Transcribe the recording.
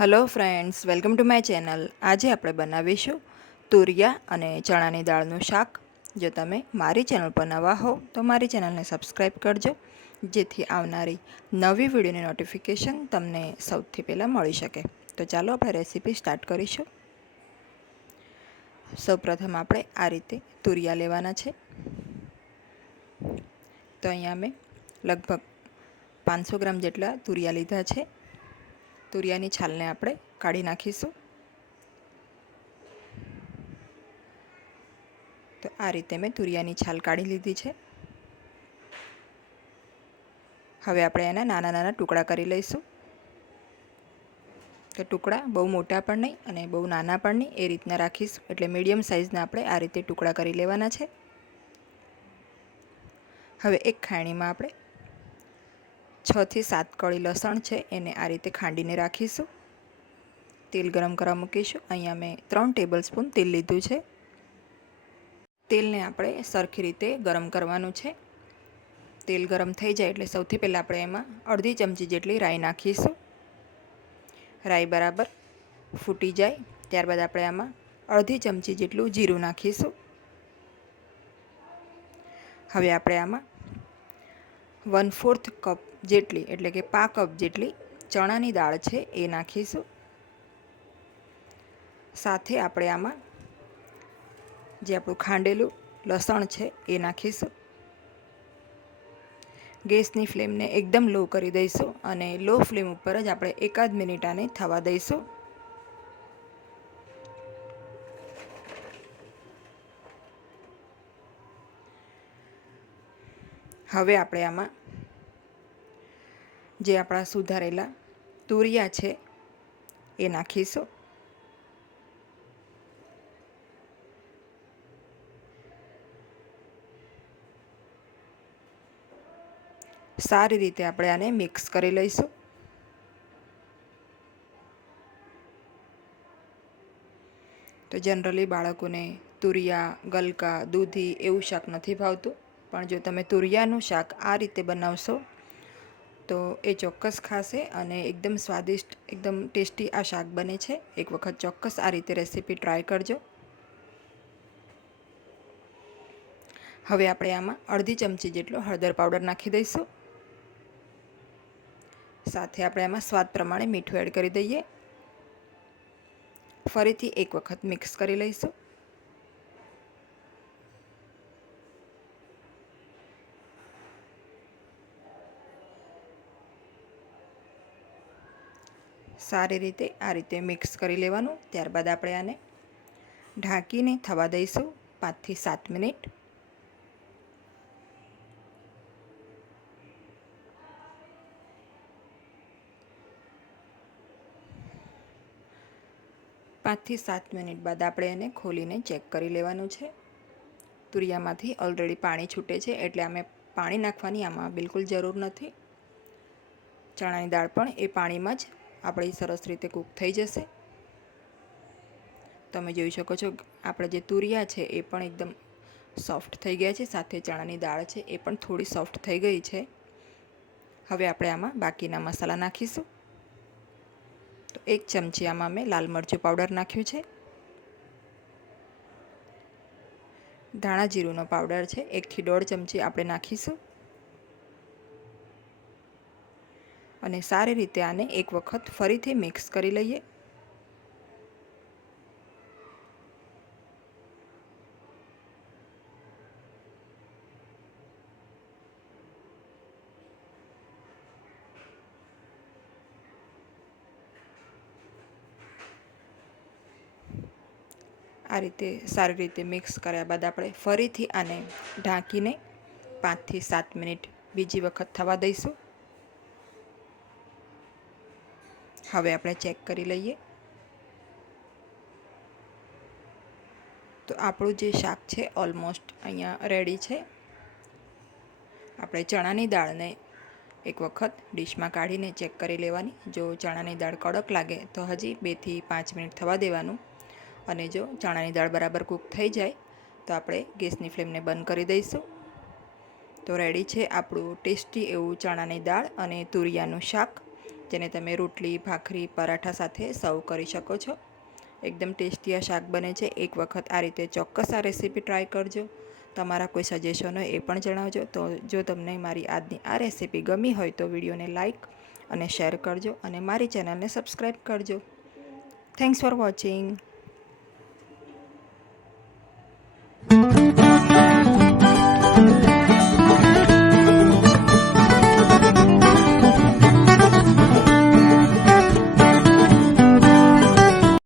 Hello friends welcome to my channel આજે આપણે બનાવીશું તુરિયા અને ચણાની દાળનું શાક. જો તમે મારી ચેનલ પર નવા હો, તો મારી ચેનલને સબસ્ક્રાઈબ કરજો, જેથી આવનારી નવી વિડીયોની નોટિફિકેશન તમને સૌથી પહેલાં મળી શકે. તો ચાલો આપણે રેસીપી સ્ટાર્ટ કરીશું. સૌપ્રથમ આપણે આ રીતે તુરિયા લેવાના છે. તો અહીંયા મેં લગભગ પાંચસો ગ્રામ જેટલા તુરિયા લીધા છે. તુરિયાની છાલને આપણે કાઢી નાખીશું. તો આ રીતે મેં તુરિયાની છાલ કાઢી લીધી છે. હવે આપણે એના નાના નાના ટુકડા કરી લઈશું. તો ટુકડા બહુ મોટા પણ નહીં અને બહુ નાના પણ નહીં, એ રીતના રાખીશું. એટલે મીડિયમ સાઇઝના આપણે આ રીતે ટુકડા કરી લેવાના છે. હવે એક ખાણીમાં આપણે છથી સાત કળી લસણ છે, એને આ રીતે ખાંડીને રાખીશું. તેલ ગરમ કરવા મૂકીશું. અહીંયા મેં ત્રણ ટેબલ સ્પૂન તેલ લીધું છે. તેલને આપણે સરખી રીતે ગરમ કરવાનું છે. તેલ ગરમ થઈ જાય એટલે સૌથી પહેલાં આપણે એમાં અડધી ચમચી જેટલી રાઈ નાખીશું. રાઈ બરાબર ફૂટી જાય. ત્યારબાદ આપણે આમાં અડધી ચમચી જેટલું જીરું નાખીશું. હવે આપણે આમાં વન ફોર્થ કપ જેટલી, એટલે કે પા કપ જેટલી ચણાની દાળ છે એ નાખીશું. સાથે આપણે આમાં જે આપણું ખાંડેલું લસણ છે એ નાખીશું. ગેસની ફ્લેમને એકદમ લો કરી દઈશું અને લો ફ્લેમ ઉપર જ આપણે એકાદ મિનિટ આને થવા દઈશું. હવે આપણે આમાં જે આપણા સુધારેલા તુરિયા છે, એ નાખીશું. સારી રીતે આપણે આને મિક્સ કરી લઈશું. તો જનરલી બાળકોને તુરિયા, ગલકા, દૂધી એવું શાક નથી ભાવતું. પણ જો તમે તુરિયાનું શાક આ રીતે બનાવશો, તો એ ચોક્કસ ખાશે અને એકદમ સ્વાદિષ્ટ, એકદમ ટેસ્ટી આ શાક બને છે. એક વખત ચોક્કસ આ રીતે રેસીપી ટ્રાય કરજો. હવે આપણે આમાં અડધી ચમચી જેટલો હળદર પાવડર નાખી દઈશું. સાથે આપણે આમાં સ્વાદ પ્રમાણે મીઠું એડ કરી દઈએ. ફરીથી એક વખત મિક્સ કરી લઈશું. સારી રીતે આ રીતે મિક્સ કરી લેવાનું. ત્યારબાદ આપણે આને ઢાંકીને થવા દઈશું પાંચથી સાત મિનિટ. પાંચથી સાત મિનિટ બાદ આપણે એને ખોલીને ચેક કરી લેવાનું છે. તુરિયામાંથી ઓલરેડી પાણી છૂટે છે એટલે અમે પાણી નાખવાની આમાં બિલકુલ જરૂર નથી. ચણાની દાળ પણ એ પાણીમાં જ આપણી સરસ રીતે કૂક થઈ જશે. તમે જોઈ શકો છો આપણે જે તુરિયા છે એ પણ એકદમ સોફ્ટ થઈ ગયા છે, સાથે ચણાની દાળ છે એ પણ થોડી સોફ્ટ થઈ ગઈ છે. હવે આપણે આમાં બાકીના મસાલા નાખીશું. તો એક ચમચી આમાં મેં લાલ મરચું પાવડર નાખ્યું છે. ધાણા જીરુંનો પાવડર છે, એકથી દોઢ ચમચી આપણે નાખીશું. અને સારી રીતે આને એક વખત ફરીથી મિક્સ કરી લઈએ. આ રીતે સારી રીતે મિક્સ કર્યા બાદ આપણે ફરીથી આને ઢાંકીને પાંચથી સાત મિનિટ બીજી વખત થવા દઈશું. હવે આપણે ચેક કરી લઈએ. તો આપણું જે શાક છે ઓલમોસ્ટ અહીંયા રેડી છે. આપણે ચણાની દાળને એક વખત ડીશમાં કાઢીને ચેક કરી લેવાની. જો ચણાની દાળ કડક લાગે તો હજી બેથી પાંચ મિનિટ થવા દેવાનું. અને જો ચણાની દાળ બરાબર કૂક થઈ જાય તો આપણે ગેસની ફ્લેમને બંધ કરી દઈશું. તો રેડી છે આપણું ટેસ્ટી એવું ચણાની દાળ અને તુરિયાનું શાક. જેને તમે રોટલી, ભાખરી, પરાઠા સાથે સર્વ કરી શકો છો. એકદમ ટેસ્ટી આ શાક બને છે. એક વખત આ રીતે ચોક્કસ આ રેસીપી ટ્રાય કરજો. તમારા કોઈ સજેશન એ પણ જણાવજો. તો જો તમને મારી આજની આ રેસીપી ગમી હોય તો વિડીયોને લાઇક અને શેર કરજો અને મારી ચેનલને સબસ્ક્રાઈબ કરજો. Thanks for watching.